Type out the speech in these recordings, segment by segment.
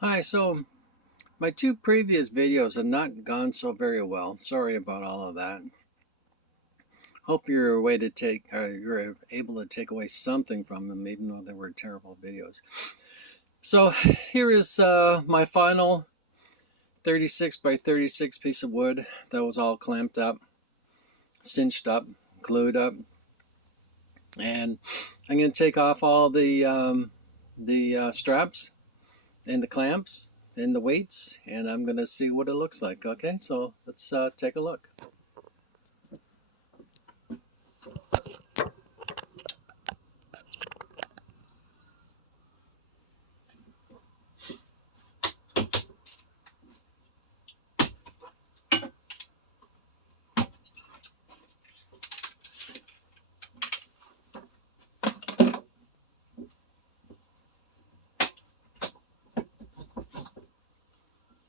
Hi, so my two previous videos have not gone so very well. Sorry about all of that. Hope you're able to take away something from them, even though they were terrible videos. So here is my final 36 by 36 piece of wood that was all clamped up, cinched up, glued up, and I'm going to take off all the straps and the clamps and the weights, and I'm going to see what it looks like. Okay, so let's take a look.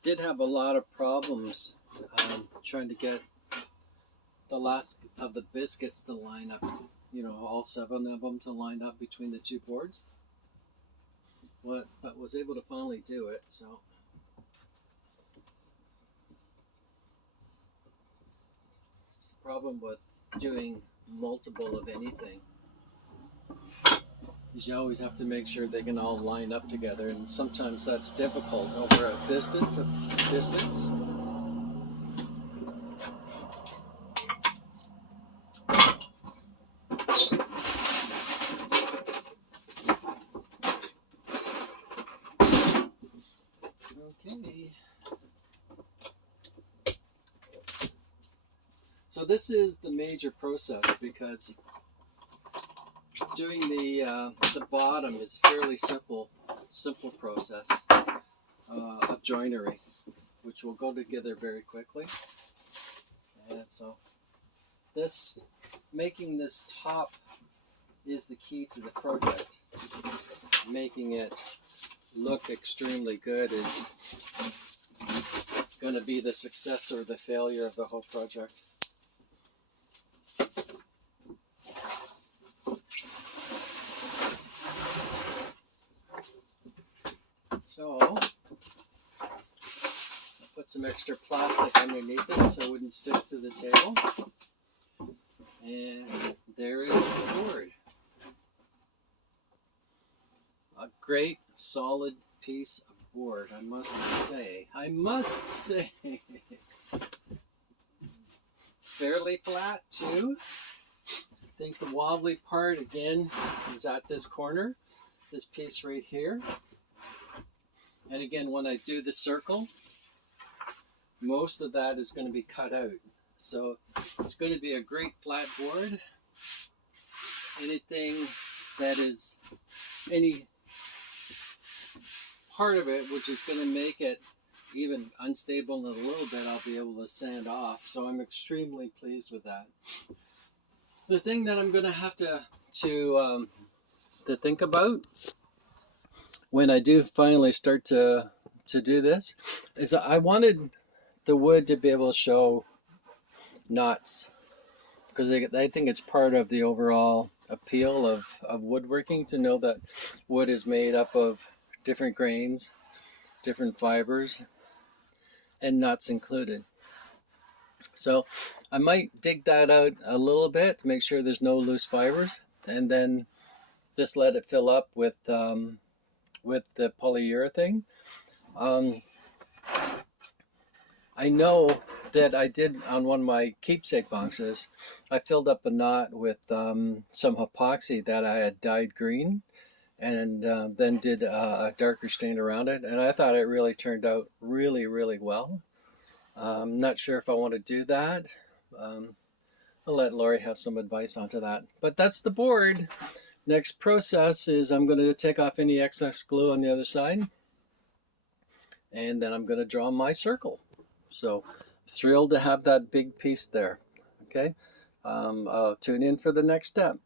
Did have a lot of problems trying to get the last of the biscuits to line up, all seven of them to line up between the two boards. But was able to finally do it. So it's the problem with doing multiple of anything is you always have to make sure they can all line up together, and sometimes that's difficult over a distance. Okay. So this is the major process, because doing the bottom is fairly simple process of joinery, which will go together very quickly. And so making this top is the key to the project. Making it look extremely good is going to be the success or the failure of the whole project. So I'll put some extra plastic underneath it so it wouldn't stick to the table. And there is the board. A great solid piece of board, I must say. Fairly flat too. I think the wobbly part again is at this corner, this piece right here. And again, when I do the circle, most of that is going to be cut out. So it's going to be a great flat board. Anything that is any part of it which is going to make it even unstable in a little bit, I'll be able to sand off. So I'm extremely pleased with that. The thing that I'm going to have to think about when I do finally start to do this is I wanted the wood to be able to show knots, because I think it's part of the overall appeal of woodworking to know that wood is made up of different grains, different fibers, and nuts included. So I might dig that out a little bit to make sure there's no loose fibers, and then just let it fill up with the polyurethane. I know that I did on one of my keepsake boxes, I filled up a knot with some epoxy that I had dyed green, and then did a darker stain around it, and I thought it really turned out really, really well. I'm not sure if I want to do that. I'll let Lori have some advice onto that. But that's the board. Next process is I'm going to take off any excess glue on the other side, and then I'm going to draw my circle. So thrilled to have that big piece there. Okay, I'll tune in for the next step.